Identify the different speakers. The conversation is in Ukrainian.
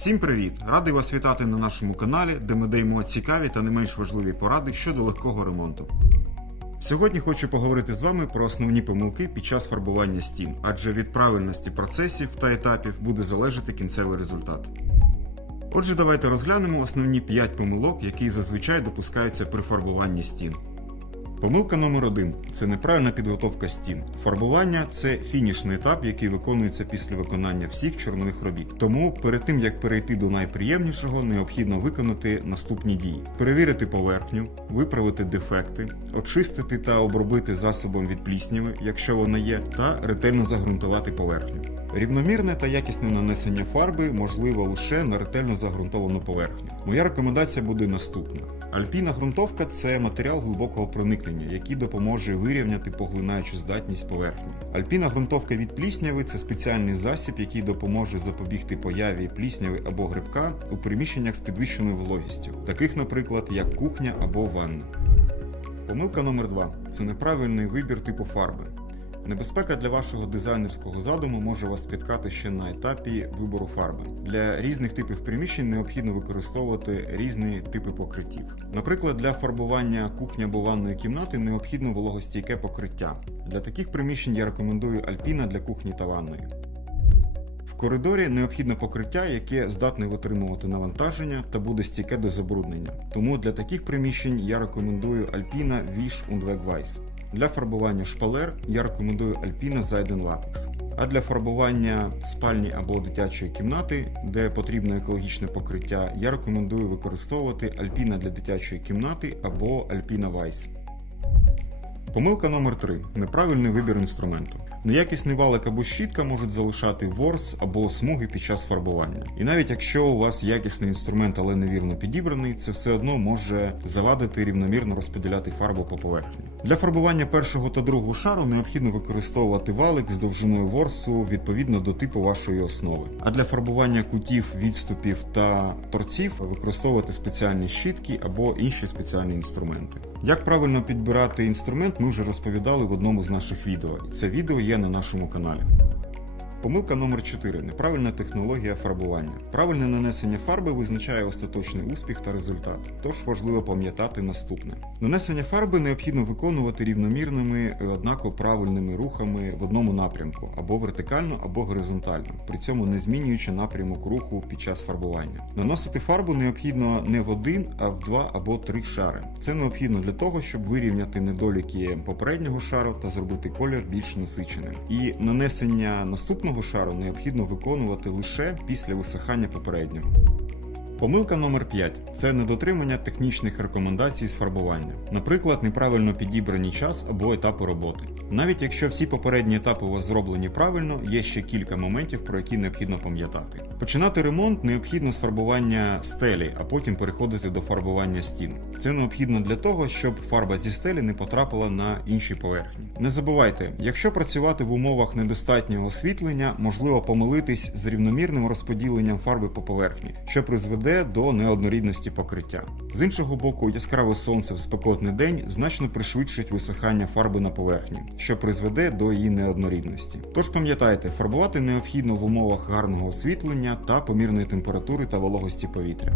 Speaker 1: Всім привіт! Радий вас вітати на нашому каналі, де ми даємо цікаві та не менш важливі поради щодо легкого ремонту. Сьогодні хочу поговорити з вами про основні помилки під час фарбування стін, адже від правильності процесів та етапів буде залежати кінцевий результат. Отже, давайте розглянемо основні 5 помилок, які зазвичай допускаються при фарбуванні стін. Помилка номер 1 це неправильна підготовка стін. Фарбування це фінішний етап, який виконується після виконання всіх чорнових робіт. Тому перед тим як перейти до найприємнішого, необхідно виконати наступні дії: перевірити поверхню, виправити дефекти, очистити та обробити засобом від плісняви, якщо вона є, та ретельно загрунтувати поверхню. Рівномірне та якісне нанесення фарби можливо лише на ретельно загрунтовану поверхню. Моя рекомендація буде наступна. Альпійна ґрунтовка це матеріал глибокого проникнення, який допоможе вирівняти поглинаючу здатність поверхні. Альпійна ґрунтовка від плісняви це спеціальний засіб, який допоможе запобігти появі плісняви або грибка у приміщеннях з підвищеною вологістю, таких, наприклад, як кухня або ванна. Помилка номер 2 це неправильний вибір типу фарби. Небезпека для вашого дизайнерського задуму може вас спіткати ще на етапі вибору фарби. Для різних типів приміщень необхідно використовувати різні типи покриттів. Наприклад, для фарбування кухні або ванної кімнати необхідно вологостійке покриття. Для таких приміщень я рекомендую альпіна для кухні та ванної. В коридорі необхідне покриття, яке здатне витримувати навантаження та буде стійке до забруднення. Тому для таких приміщень я рекомендую Alpina Wish und Weiss. Для фарбування шпалер я рекомендую Alpina Zayden Latex. А для фарбування спальні або дитячої кімнати, де потрібно екологічне покриття, я рекомендую використовувати Alpina для дитячої кімнати або Alpina Vice. Помилка номер 3 неправильний вибір інструменту. Неякісний валик або щітка можуть залишати ворс або смуги під час фарбування. І навіть якщо у вас якісний інструмент, але невірно підібраний, це все одно може завадити рівномірно розподіляти фарбу по поверхні. Для фарбування першого та другого шару необхідно використовувати валик з довжиною ворсу відповідно до типу вашої основи. А для фарбування кутів, відступів та торців використовувати спеціальні щітки або інші спеціальні інструменти. Як правильно підбирати інструмент, ми вже розповідали в одному з наших відео, це відео є на нашому каналі. Помилка номер 4 неправильна технологія фарбування. Правильне нанесення фарби визначає остаточний успіх та результат. Тож важливо пам'ятати наступне: нанесення фарби необхідно виконувати рівномірними і однаково правильними рухами в одному напрямку або вертикально, або горизонтально, при цьому не змінюючи напрямок руху під час фарбування. Наносити фарбу необхідно не в один, а в два або три шари. Це необхідно для того, щоб вирівняти недоліки попереднього шару та зробити колір більш насиченим. І нанесення наступного шару необхідно виконувати лише після висихання попереднього. Помилка номер 5 це недотримання технічних рекомендацій з фарбування, наприклад, неправильно підібрані час або етапи роботи. Навіть якщо всі попередні етапи у вас зроблені правильно, є ще кілька моментів, про які необхідно пам'ятати. Починати ремонт необхідно з фарбування стелі, а потім переходити до фарбування стін. Це необхідно для того, щоб фарба зі стелі не потрапила на інші поверхні. Не забувайте, якщо працювати в умовах недостатнього освітлення, можливо помилитись з рівномірним розподіленням фарби по поверхні, що призведе до неоднорідності покриття. З іншого боку, яскраве сонце в спекотний день значно пришвидшить висихання фарби на поверхні, що призведе до її неоднорідності. Тож пам'ятайте, фарбувати необхідно в умовах гарного освітлення та помірної температури та вологості повітря.